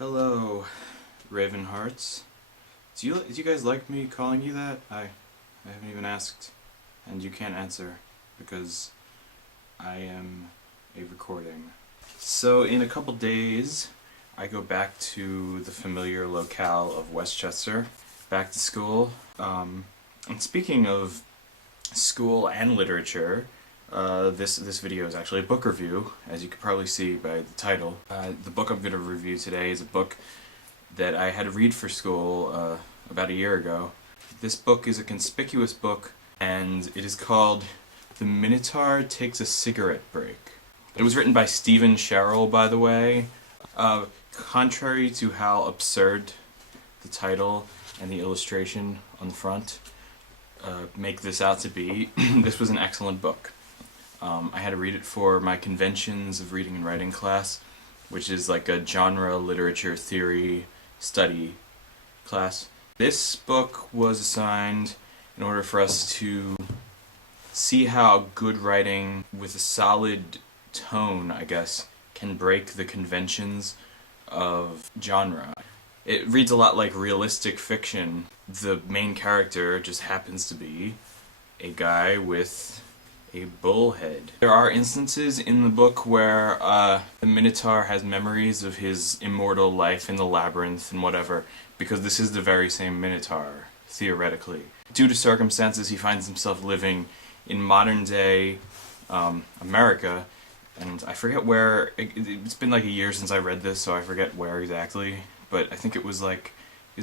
Hello, Ravenhearts. Do you guys like me calling you that? I haven't even asked, and you can't answer because I am a recording. So in a couple days, I go back to the familiar locale of Westchester, back to school. And speaking of school and literature, this video is actually a book review, as you could probably see by the title. The book I'm going to review today is a book that I had to read for school about a year ago. This book is a conspicuous book, and it is called The Minotaur Takes a Cigarette Break. It was written by Sherrill, by the way. Contrary to how absurd the title and the illustration on the front make this out to be, this was an excellent book. I had to read it for my conventions of reading and writing class, which is like a genre literature theory study class. This book was assigned in order for us to see how good writing with a solid tone, I guess, can break the conventions of genre. It reads a lot like realistic fiction. The main character just happens to be a guy with a bullhead. There are instances in the book where the Minotaur has memories of his immortal life in the labyrinth and whatever, because this is the very same Minotaur, theoretically. Due to circumstances, he finds himself living in modern-day America, and I forget where. It's been like a year since I read this, so I forget where exactly, but I think it was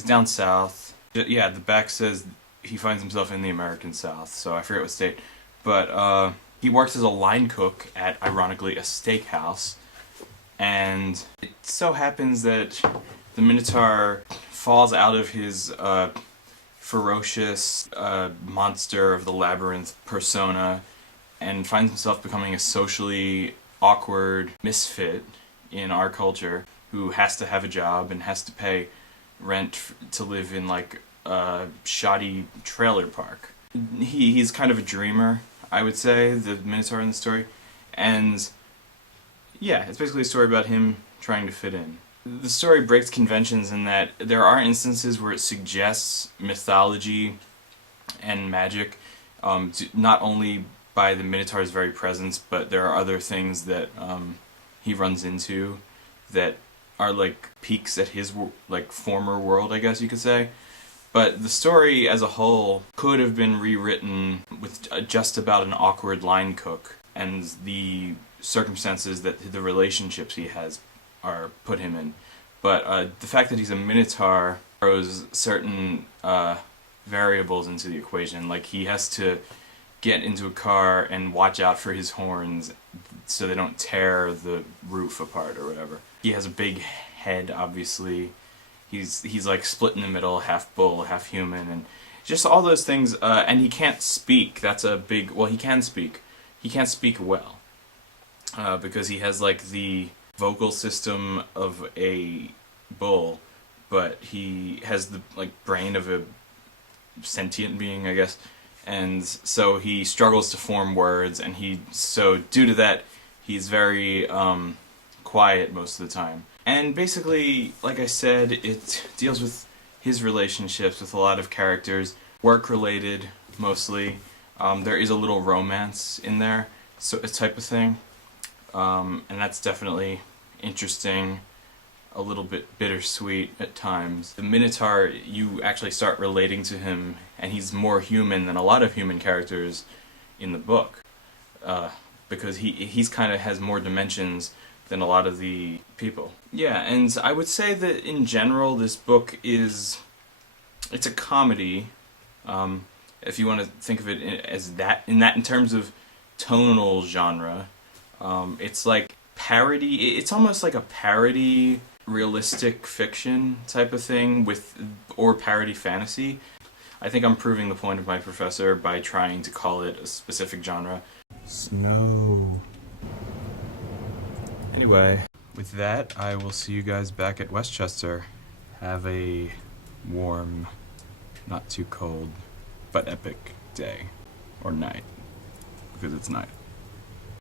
down south. Yeah, the back says he finds himself in the American South, so I forget what state. But he works as a line cook at, ironically, a steakhouse, and it so happens that the Minotaur falls out of his ferocious monster of the labyrinth persona and finds himself becoming a socially awkward misfit in our culture who has to have a job and has to pay rent to live in like a shoddy trailer park. He's kind of a dreamer, I would say, the Minotaur in the story, and yeah, it's basically a story about him trying to fit in. The story breaks conventions in that there are instances where it suggests mythology and magic, not only by the Minotaur's very presence, but there are other things that he runs into that are like peaks at his like former world, I guess you could say. But the story as a whole could have been rewritten with just about an awkward line cook, and the circumstances that the relationships he has are put him in. But the fact that he's a Minotaur throws certain variables into the equation. Like, he has to get into a car and watch out for his horns so they don't tear the roof apart or whatever. He has a big head, obviously. He's like split in the middle, half bull, half human, and just all those things, and he can't speak. That's a big, well, he can speak. He can't speak well, because he has like the vocal system of a bull, but he has the like brain of a sentient being, I guess, and so he struggles to form words, and so due to that, he's very quiet most of the time. And basically, like I said, it deals with his relationships with a lot of characters, work-related mostly. There is a little romance in there, so a type of thing, and that's definitely interesting, a little bit bittersweet at times. The Minotaur, you actually start relating to him, and he's more human than a lot of human characters in the book, because he's kind of has more dimensions than a lot of the people. Yeah, and I would say that in general this book it's a comedy, if you want to think of it as that, in terms of tonal genre. It's like parody, it's almost like a parody realistic fiction type of thing or parody fantasy. I think I'm proving the point of my professor by trying to call it a specific genre. Snow. Anyway, with that, I will see you guys back at Westchester. Have a warm, not too cold, but epic day. Or night. Because it's night.